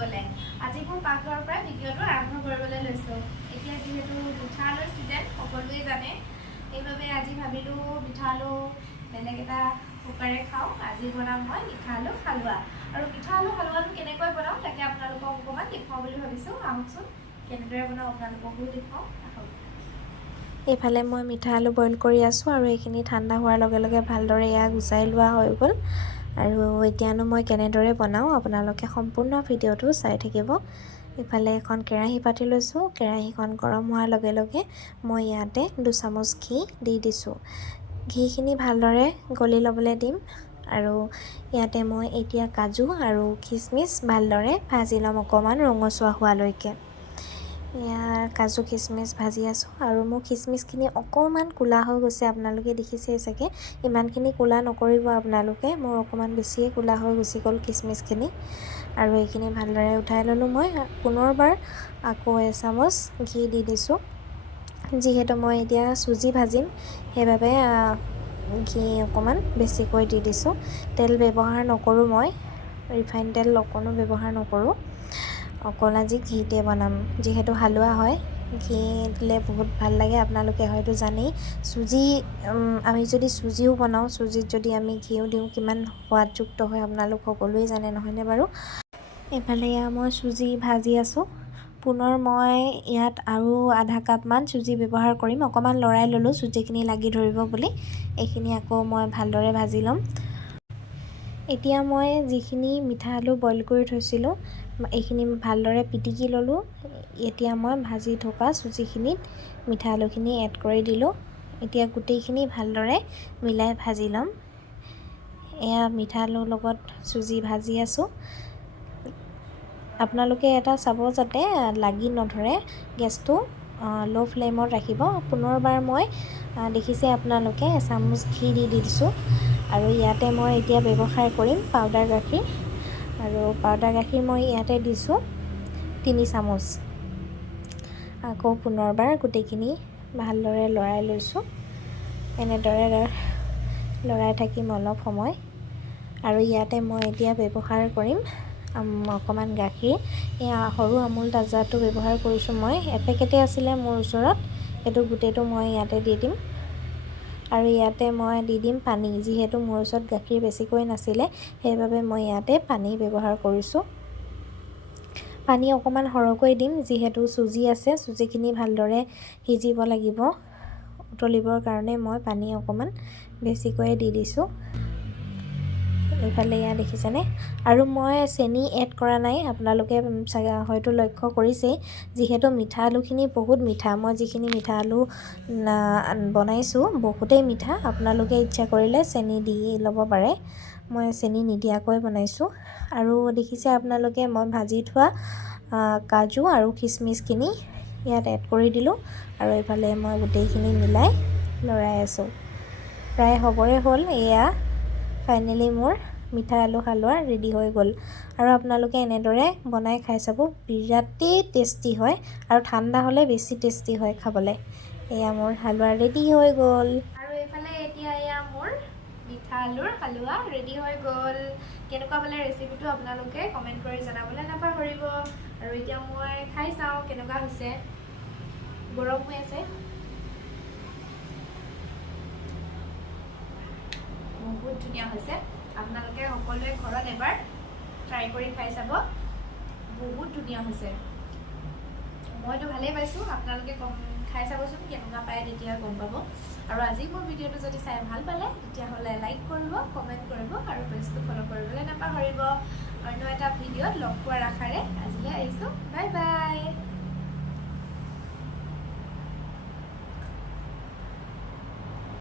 ভিডিঅ'লৈ আজি মোৰ পাকঘৰৰ পৰা ভিডিঅ'টো আৰম্ভ কৰিবলৈ লৈছোঁ। এতিয়া যিহেতু মিঠা আলুৰ ছিজন সকলোৱে জানে, সেইবাবে আজি ভাবিলোঁ মিঠা আলু বেলেগ এটা কুকাৰে খাওঁ। আজি বনাম মই মিঠা আলু হালোৱা। আৰু মিঠা আলু হালোৱাটো কেনেকৈ বনাওঁ তাকে আপোনালোকক অকণমান দেখুৱাওঁ বুলি ভাবিছোঁ। আহকচোন কেনেদৰে বনাওঁ আপোনালোককো দেখুৱাওঁ। এইফালে মই মিঠা আলু বইল কৰি আছোঁ আৰু এইখিনি ঠাণ্ডা হোৱাৰ লগে লগে ভালদৰে এয়া গুচাই লোৱা হৈ গ'ল। আৰু এতিয়ানো মই কেনেদৰে বনাওঁ আপোনালোকে সম্পূৰ্ণ ভিডিঅ'টো চাই থাকিব। ইফালে এখন কেৰাহী পাতি লৈছোঁ। কেৰাহীখন গৰম হোৱাৰ লগে লগে মই ইয়াতে 2 চামুচ ঘি দি দিছোঁ। ঘিখিনি ভালদৰে গলি ল'বলৈ দিম। আৰু ইয়াতে মই এতিয়া কাজু আৰু খিচমিচ ভালদৰে ভাজি ল'ম অকণমান ৰঙচুৱা হোৱালৈকে। ইয়াৰ কাজু খিচমিচ ভাজি আছোঁ আৰু মোৰ খিচমিচখিনি অকণমান ক'লা হৈ গৈছে। আপোনালোকে দেখিছেই চাগে, ইমানখিনি ক'লা নকৰিব আপোনালোকে। মোৰ অকণমান বেছিয়ে ক'লা হৈ গুচি গ'ল খিচমিচখিনি। আৰু এইখিনি ভালদৰে উঠাই ল'লোঁ। মই পুনৰবাৰ আকৌ 1 চামুচ ঘি দি দিছোঁ। যিহেতু মই এতিয়া চুজি ভাজিম সেইবাবে ঘি অকণমান বেছিকৈ দি দিছোঁ। তেল ব্যৱহাৰ নকৰোঁ, মই ৰিফাইন তেল অকণো ব্যৱহাৰ নকৰোঁ। অকল আজি ঘিতে বনাম, যিহেতু হালোৱা হয়। ঘি দিলে বহুত ভাল লাগে, আপোনালোকে হয়তো জানেই। আমি যদি চুজিও বনাওঁ, চুজিত যদি আমি ঘিউ দিওঁ কিমান সোৱাদযুক্ত হয় আপোনালোক সকলোৱে জানে, নহয়নে বাৰু? এইফালে মই চুজি ভাজি আছোঁ। পুনৰ মই ইয়াত আৰু আধা কাপমান চুজি ব্যৱহাৰ কৰিম। অকণমান লৰাই ল'লোঁ চুজিখিনি লাগি ধৰিব বুলি। এইখিনি আকৌ মই ভালদৰে ভাজি ল'ম। এতিয়া মই যিখিনি মিঠা আলু বইল কৰি থৈছিলোঁ এইখিনি ভালদৰে পিটিকি ল'লোঁ। এতিয়া মই ভাজি থকা চুজিখিনিত মিঠা আলুখিনি এড কৰি দিলোঁ। এতিয়া গোটেইখিনি ভালদৰে মিলাই ভাজি ল'ম। এয়া মিঠা আলুৰ লগত চুজি ভাজি আছোঁ। আপোনালোকে এটা চাব যাতে লাগি নধৰে, গেছটো ল' ফ্লেমত ৰাখিব। পুনৰবাৰ মই দেখিছে আপোনালোকে 1 চামুচ ঘি দি দিছোঁ। আৰু ইয়াতে মই এতিয়া ব্যৱহাৰ কৰিম পাউডাৰ গাখীৰ। আৰু পাউডাৰ গাখীৰ মই ইয়াতে দিছোঁ 3 চামুচ। আকৌ পুনৰবাৰ গোটেইখিনি ভালদৰে লৰাই লৈছোঁ। এনেদৰে লৰাই থাকিম অলপ সময়। আৰু ইয়াতে মই এতিয়া ব্যৱহাৰ কৰিম অকণমান গাখীৰ। এই সৰু আমুল তাজাটো ব্যৱহাৰ কৰিছোঁ মই। এপেকেটে আছিলে মোৰ ওচৰত, এইটো গোটেইটো মই ইয়াতে দি দিম। আৰু ইয়াতে মই দি দিম পানী। যিহেতু মোৰ ওচৰত গাখীৰ বেছিকৈ নাছিলে সেইবাবে মই ইয়াতে পানী ব্যৱহাৰ কৰিছোঁ। পানী অকণমান সৰহকৈ দিম, যিহেতু চুজি আছে। চুজিখিনি ভালদৰে সিজিব লাগিব, উতলিবৰ কাৰণে মই পানী অকণমান বেছিকৈ দি দিছোঁ। এইফালে এয়া দেখিছেনে? আৰু মই চেনি এড কৰা নাই, আপোনালোকে হয়তো লক্ষ্য কৰিছেই। যিহেতু মিঠা আলুখিনি বহুত মিঠা, মই যিখিনি মিঠা আলু বনাইছোঁ বহুতেই মিঠা। আপোনালোকে ইচ্ছা কৰিলে চেনি দি ল'ব পাৰে। মই চেনি নিদিয়াকৈ বনাইছোঁ। আৰু দেখিছে আপোনালোকে মই ভাজি থোৱা কাজু আৰু খিচমিচখিনি ইয়াত এড কৰি দিলোঁ। আৰু এইফালে মই গোটেইখিনি মিলাই লৰাই আছোঁ। প্ৰায় হ'বৰে হ'ল। এয়া ফাইনেলি মোৰ মিঠা আলু হালোৱা ৰেডি হৈ গ'ল। আৰু আপোনালোকে এনেদৰে বনাই খাই চাব, বিৰাটেই টেষ্টি হয়। আৰু ঠাণ্ডা হ'লে বেছি টেষ্টি হয় খাবলৈ। এয়া মোৰ হালোৱা ৰেডি হৈ গ'ল। আৰু এইফালে এতিয়া এয়া মোৰ মিঠা আলুৰ হালোৱা ৰেডি হৈ গ'ল। কেনেকুৱা পালে ৰেচিপিটো আপোনালোকে কমেণ্ট কৰি জনাবলৈ নাপাহৰিব। আৰু এতিয়া মই খাই চাওঁ কেনেকুৱা হৈছে। গৰম হৈ আছে, বহুত ধুনীয়া হৈছে। আপোনালোকে সকলোৱে ঘৰত এবাৰ ট্ৰাই কৰি খাই চাব, বহুত ধুনীয়া হৈছে। মইতো ভালেই পাইছোঁ, আপোনালোকে খাই চাবচোন কেনেকুৱা পায়, তেতিয়া গম পাব। আৰু আজি মোৰ ভিডিঅ'টো যদি চাই ভাল পালে তেতিয়াহ'লে লাইক কৰিব, কমেণ্ট কৰিব আৰু পেজটো ফ'ল' কৰিবলৈ নাপাহৰিব। অন্য এটা ভিডিঅ'ত লগ পোৱাৰ আশাৰে আজিলৈ আহিছোঁ। Bye bye.